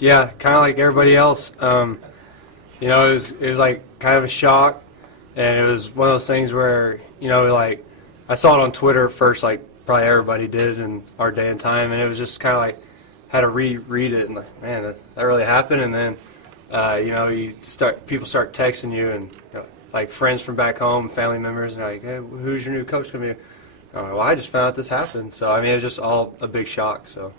Yeah, kind of like everybody else. You know, it was like kind of a shock, and it was one of those things where, you know, like I saw it on Twitter first, like probably everybody did in our day and time, and it was just kind of like had to reread it and like, man, that really happened. And then, you know, people start texting you and like friends from back home, family members, and like, hey, who's your new coach going to be? I'm like, well, I just found out this happened. So I mean, it was just all a big shock. So.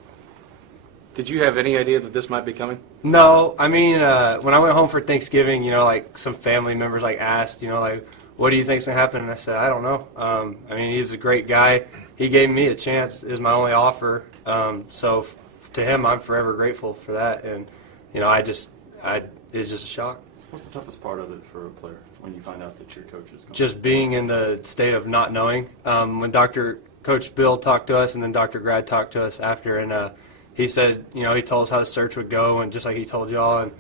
Did you have any idea that this might be coming? No, I mean, when I went home for Thanksgiving, you know, like some family members like asked, you know, like, what do you think's gonna happen? And I said, I don't know. I mean, he's a great guy. He gave me a chance. It was my only offer. So to him, I'm forever grateful for that. And you know, it's just a shock. What's the toughest part of it for a player when you find out that your coach is going? Just being in the state of not knowing. When Coach Bill talked to us, and then Dr. Grad talked to us after, and he said, you know, he told us how the search would go, and just like he told y'all. And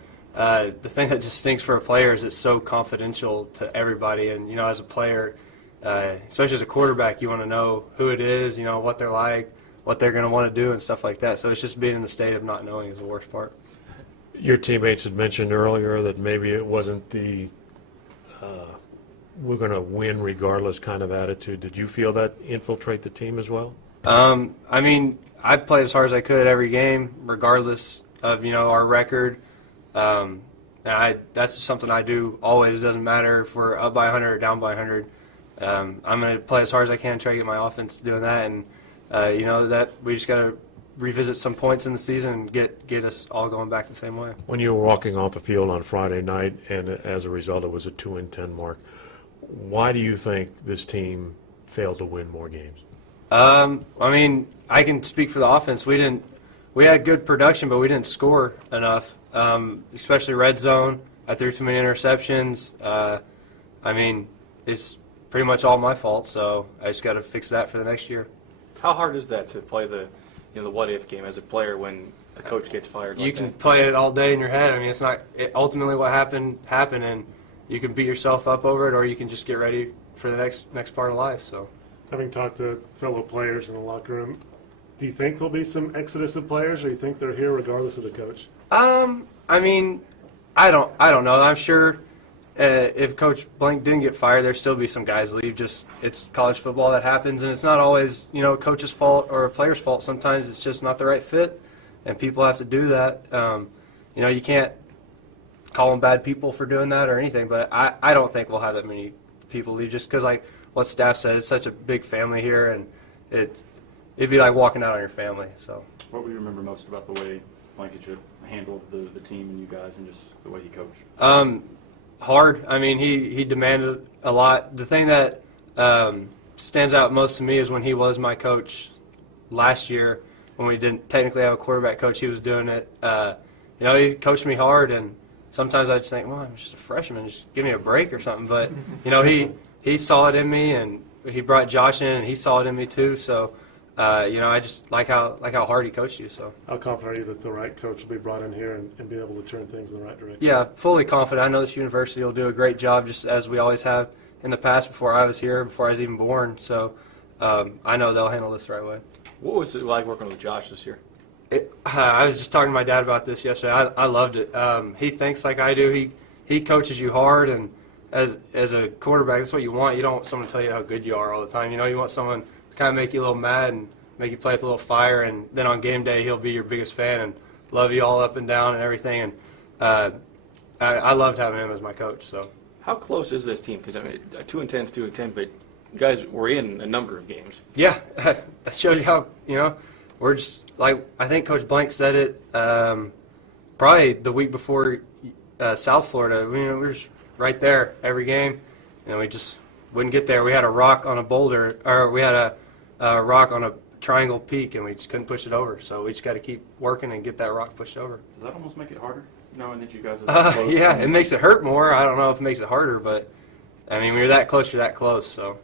the thing that just stinks for a player is it's so confidential to everybody. And, you know, as a player, especially as a quarterback, you want to know who it is, you know, what they're like, what they're going to want to do and stuff like that. So it's just being in the state of not knowing is the worst part. Your teammates had mentioned earlier that maybe it wasn't the we're going to win regardless kind of attitude. Did you feel that infiltrate the team as well? I mean, I played as hard as I could every game, regardless of, you know, our record. And that's something I do always. It doesn't matter if we're up by 100 or down by 100. I'm going to play as hard as I can, try to get my offense doing that. And, you know, that we just got to revisit some points in the season and get us all going back the same way. When you were walking off the field on Friday night, and as a result it was a 2-10 mark, why do you think this team failed to win more games? I mean, I can speak for the offense. We had good production, but we didn't score enough, especially red zone. I threw too many interceptions. I mean, it's pretty much all my fault, so I just got to fix that for the next year. How hard is that to play the what-if game as a player when a coach gets fired? You can play it all day in your head. I mean, ultimately what happened, and you can beat yourself up over it, or you can just get ready for the next part of life. So, having talked to fellow players in the locker room, do you think there'll be some exodus of players, or do you think they're here regardless of the coach? I mean, I don't know. I'm sure if Coach Blank didn't get fired, there'd still be some guys leave. Just it's college football that happens, and it's not always, you know, a coach's fault or a player's fault. Sometimes it's just not the right fit, and people have to do that. You know, you can't call them bad people for doing that or anything, but I don't think we'll have that many people leave just because, like what staff said, it's such a big family here, and it'd be like walking out on your family. So, what will you remember most about the way Blankenship handled the team and you guys, and just the way he coached? Hard. I mean, he demanded a lot. The thing that stands out most to me is when he was my coach last year, when we didn't technically have a quarterback coach. He was doing it. You know, he coached me hard, and sometimes I just think, well, I'm just a freshman, just give me a break or something. But you know, he saw it in me, and he brought Josh in, and he saw it in me too. So, you know, I just like how hard he coached you. So, how confident are you that the right coach will be brought in here and be able to turn things in the right direction? Yeah, fully confident. I know this university will do a great job, just as we always have in the past before I was here, before I was even born. So, I know they'll handle this the right way. What was it like working with Josh this year? I was just talking to my dad about this yesterday. I loved it. He thinks like I do. He coaches you hard, and as a quarterback, that's what you want. You don't want someone to tell you how good you are all the time. You know, you want someone to kind of make you a little mad and make you play with a little fire, and then on game day he'll be your biggest fan and love you all up and down and everything. And I loved having him as my coach. So, how close is this team? Because I mean, 2-10 is 2-10, but you guys were in a number of games. Yeah, that shows you how, you know, we're just like, I think Coach Blank said it probably the week before South Florida. We were just right there every game, and we just wouldn't get there. We had a rock on a boulder, or we had a rock on a triangle peak, and we just couldn't push it over. So we just got to keep working and get that rock pushed over. Does that almost make it harder, knowing that you guys are that close? Yeah, it makes it hurt more. I don't know if it makes it harder, but I mean, when you're that close, you're that close. So.